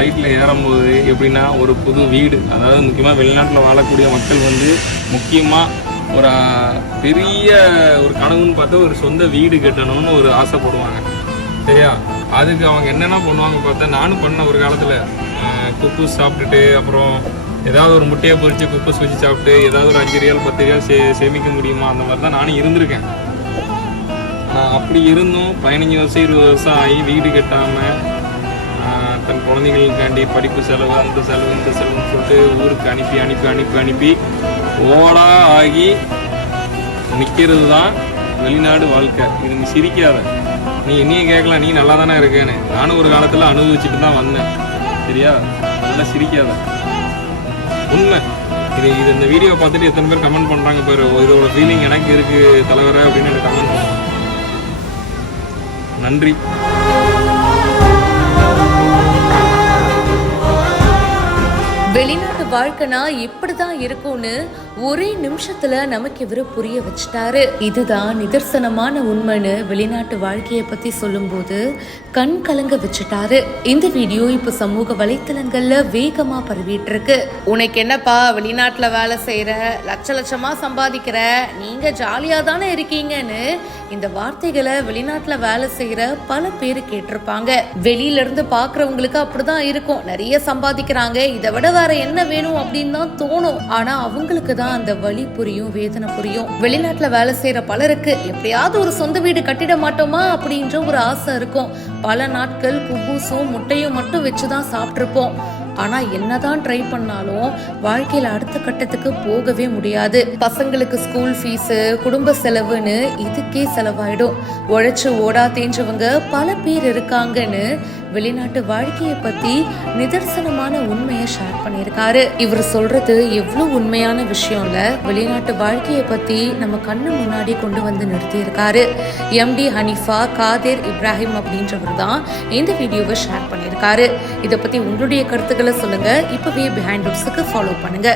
ஃப்ளைட்டில் ஏறும்போது எப்படின்னா ஒரு புது வீடு, அதாவது முக்கியமாக வெளிநாட்டில் வாழக்கூடிய மக்கள் வந்து முக்கியமாக ஒரு பெரிய ஒரு கனவுன்னு பார்த்தா ஒரு சொந்த வீடு கட்டணும்னு ஒரு ஆசைப்படுவாங்க. சரியா? அதுக்கு அவங்க என்னென்ன பண்ணுவாங்க பார்த்தா, நானும் பண்ண ஒரு காலத்தில் குக்கூஸ் சாப்பிட்டுட்டு அப்புறம் ஏதாவது ஒரு முட்டையை பொறிச்சு குக்கூஸ் வச்சு சாப்பிட்டு ஏதாவது ஒரு 5 ரியால் 10 ரியால் சேமிக்க முடியுமா, அந்த மாதிரி தான் நானும் இருந்திருக்கேன். அப்படி இருந்தும் 15 வருஷம் 20 வருஷம் ஆகி வீடு கட்டாமல் தன் குழந்தைகளுக்காண்டி படிப்பு செலவு அந்த செலவு இந்த செலவுன்னு சொல்லிட்டு ஊருக்கு அனுப்பி அனுப்பி அனுப்பி அனுப்பி ஓடா ஆகி நிற்கிறது தான் வெளிநாடு வாழ்க்கை. இது நீ சிரிக்காத, நீ என்னையும் கேட்கலாம், நீ நல்லா தானே இருக்கேன்னு. நானும் ஒரு காலத்தில் அனுபவிச்சுட்டு தான் வந்தேன். சரியா? நல்லா சிரிக்காத, உண்மை. இது இந்த வீடியோ பார்த்துட்டு எத்தனை பேர் கமெண்ட் பண்ணுறாங்க பேர், இதோட ஃபீலிங் எனக்கு இருக்குது தலைவரை அப்படின்னு எனக்கு கமெண்ட் பண்ணுவாங்க. நன்றி. வெளிநாட்டு வாழ்க்கைனா இப்படிதான் இருக்கும்னு ஒரே நிமிஷத்துல நமக்கு இவரு புரிய வச்சுட்டாரு. இதுதான் நிதர்சனமான உண்மைன்னு வெளிநாட்டு வாழ்க்கையை பத்தி சொல்லும் போது கண் கலங்க வச்சுட்டாரு. இந்த வீடியோ இப்ப சமூக வலைத்தளங்கள்ல வேகமா பரவிட்டு இருக்கு. உனக்கு என்னப்பா, வெளிநாட்டுல வேலை செய்யற, லட்சமா சம்பாதிக்கிற, நீங்க ஜாலியா தானே இருக்கீங்கன்னு இந்த வார்த்தைகளை வெளிநாட்டுல வேலை செய்யற பல பேர் கேட்டிருப்பாங்க. வெளியில இருந்து பாக்குறவங்களுக்கு அப்படிதான் இருக்கும். நிறைய சம்பாதிக்கிறாங்க, இதை விட வேற என்ன வேணும் அப்படின்னு தான் தோணும். ஆனா அவங்களுக்கு தான் அந்த வலி புரியும், வேதனை புரியும். வெளிநாட்டுல வேலை செய்யற பலருக்கு எப்படியாவது ஒரு சொந்த வீடு கட்டிட மாட்டோமா அப்படின்ற ஒரு ஆசை இருக்கும். பல நாட்கள் குபூசும் முட்டையும் மட்டும் வச்சுதான் சாப்பிட்டுருப்போம். ஆனா என்னதான் ட்ரை பண்ணாலும் வாழ்க்கையில அடுத்த கட்டத்துக்கு போகவே முடியாது. பசங்களுக்கு ஸ்கூல் ஃபீஸ், குடும்ப செலவுன்னு இதுக்கே செலவாயிடும். உழைச்சு ஓடா தேஞ்சவங்க பல பேர் இருக்காங்கன்னு வெளிநாட்டு வாழ்க்கையை பத்தி நிதர்சனமான உண்மையை ஷேர் பண்ணியிருக்காரு. இவர் சொல்றது எவ்வளவு உண்மையான விஷயம் இல்ல. வெளிநாட்டு வாழ்க்கையை பத்தி நம்ம கண்ணு முன்னாடி கொண்டு வந்து நிறுத்தி இருக்காரு. MD ஹனிஃபா காதர் இப்ராஹிம் அப்படின்றவர் தான் இந்த வீடியோவை ஷேர் பண்ணியிருக்காரு. இதை பத்தி உங்களுடைய கருத்துக்களை சொல்லுங்க. இப்பவே பிஹைண்ட் ரூட்ஸுக்கு ஃபாலோ பண்ணுங்க.